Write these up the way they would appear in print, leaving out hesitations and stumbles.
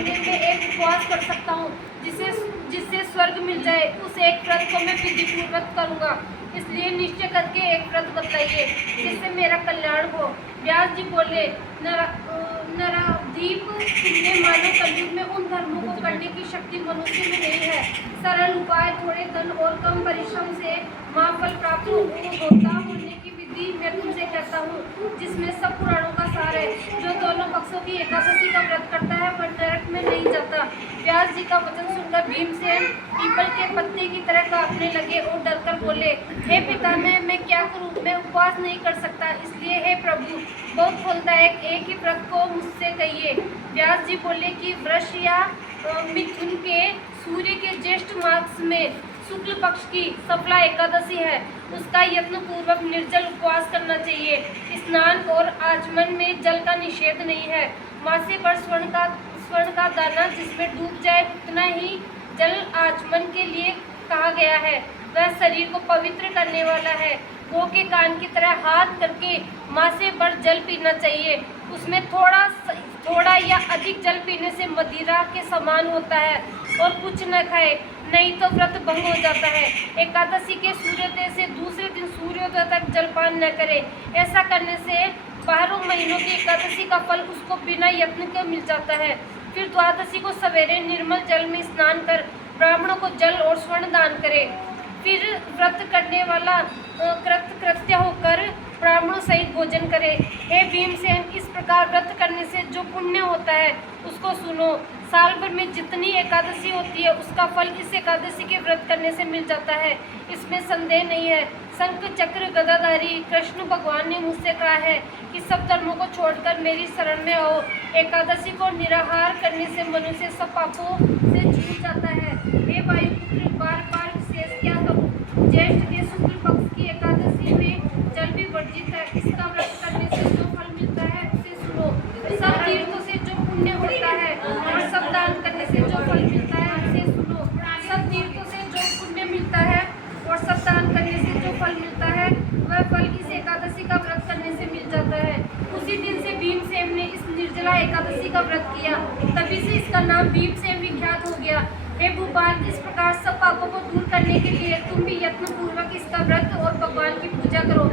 मंदिर में एक उपवास कर सकता हूँ जिससे स्वर्ग मिल जाए। उस एक व्रत को मैं विधिपूर्वक करूँगा, इसलिए निश्चय करके एक व्रत बतलाइए जिससे मेरा कल्याण हो। व्यास जी बोले, नराधीप, तुमने मानव कलयुग में उन धर्मों को करने की शक्ति मनुष्य में नहीं है। सरल उपाय, थोड़े धन और कम परिश्रम से महाफल प्राप्त होता होने की विधि मैं तुमसे कहता हूँ, जिसमें सब पुराणों का सार है। जो दोनों पक्षों की एकादशी का व्रत करता है वह नरक में नहीं जाता। व्यास जी का वचन सुनकर भीमसेन पीपल के पत्ते की तरह कांपने लगे और डरकर बोले, हे पिता, मैं क्या करूं? मैं उपवास नहीं कर सकता, इसलिए हे प्रभु, बहुत फलदायक एक ही व्रत को मुझसे कहिए। व्यास जी बोले कि वृष या मिथुन के सूर्य के ज्येष्ठ मास में शुक्ल पक्ष की सफला एकादशी है, उसका यत्न पूर्वक निर्जल उपवास करना चाहिए। स्नान और आचमन में जल का निषेध नहीं है। मासे पर स्वर्ण का दाना जिसमें डूब जाए उतना ही जल आचमन के लिए कहा गया है। वह शरीर को पवित्र करने वाला है। गौ के कान की तरह हाथ करके मासे भर जल पीना चाहिए। उसमें थोड़ा या अधिक जल पीने से मदिरा के समान होता है। और कुछ न खाए, नहीं तो व्रत भंग हो जाता है। एकादशी के सूर्योदय से दूसरे दिन सूर्योदय तक जलपान न करे। ऐसा करने से 12 महीनों की एकादशी का फल उसको बिना यत्न के मिल जाता है। फिर द्वादशी को सवेरे निर्मल जल में स्नान कर ब्राह्मणों को जल और स्वर्ण दान करे। फिर व्रत करने वाला कृत्य होकर ब्राह्मणों सहित भोजन करे। हे भीमसेन, इस प्रकार व्रत करने से जो पुण्य होता है उसको सुनो। साल भर में जितनी एकादशी होती है उसका फल इस एकादशी के व्रत करने से मिल जाता है, इसमें संदेह नहीं है। शंख चक्र गदाधारी कृष्ण भगवान ने मुझसे कहा है कि सब धर्मों को छोड़कर मेरी शरण में आओ। एकादशी को निराहार करने से मनुष्य सब पापों से छूट जाता है। हे वायुपुत्र, बार बार विशेष क्या करूं? ज्येष्ठ के शुक्ल पक्ष की एकादशी में जल भी वर्जित है। इसका व्रत करने से जो फल मिलता है उसे सुनो। सब तीर्थों से जो पुण्य होता है और सब दान करने से जो फल मिलता है उसे सुनो। सब तीर्थों से जो पुण्य मिलता है और सब दान करने से जो फल मिलता है वह फल इस एकादशी का व्रत करने से मिल जाता है। उसी दिन से भीमसेन ने इस निर्जला एकादशी का व्रत किया, तभी से इसका नाम भीमसेन विख्यात हो गया। हे भूपाल, इस प्रकार सब पापों को दूर करने के लिए तुम भी यत्न पूर्वक इसका व्रत और भगवान की पूजा करो।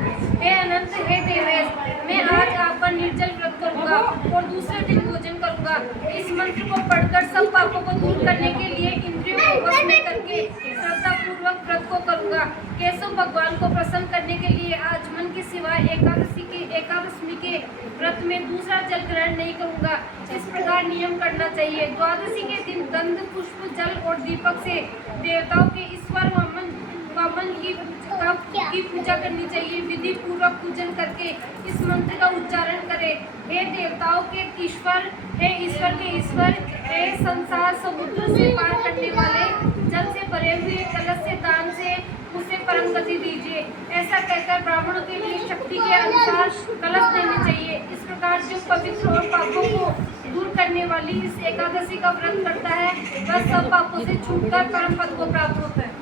हे अनंत, हे देवेश, मैं आज आपका निर्जल व्रत करूंगा और दूसरे दिन भोजन करूंगा। इस मंत्र को पढ़कर सब पापों को दूर करने के लिए इंद्रियों को वश में करके श्रद्धा पूर्वक व्रत को करूंगा। केशव भगवान को प्रसन्न करने के लिए आचमन के सिवाय एकादशी के व्रत में दूसरा जल ग्रहण नहीं करूंगा। इस प्रकार नियम करना चाहिए। द्वादशी के दिन गंध, पुष्प, जल और दीपक से देवताओं के ईश्वर वामन की पूजा करनी चाहिए। विधि पूर्वक पूजन करके इस मंत्र का उच्चारण करें। हे देवताओं के ईश्वर, हे ईश्वर के ईश्वर, हे संसार समुद्र से पार करने वाले, जल से भरे हुए कलश से दान से उसे परम गति दीजिए। ऐसा कहकर ब्राह्मणों के लिए शक्ति के अनुसार कलश देने चाहिए। इस प्रकार जो पवित्र और पापों को दूर करने वाली इस एकादशी का व्रत करता है वह सब पापों से छूटकर परम पद को प्राप्त होता है।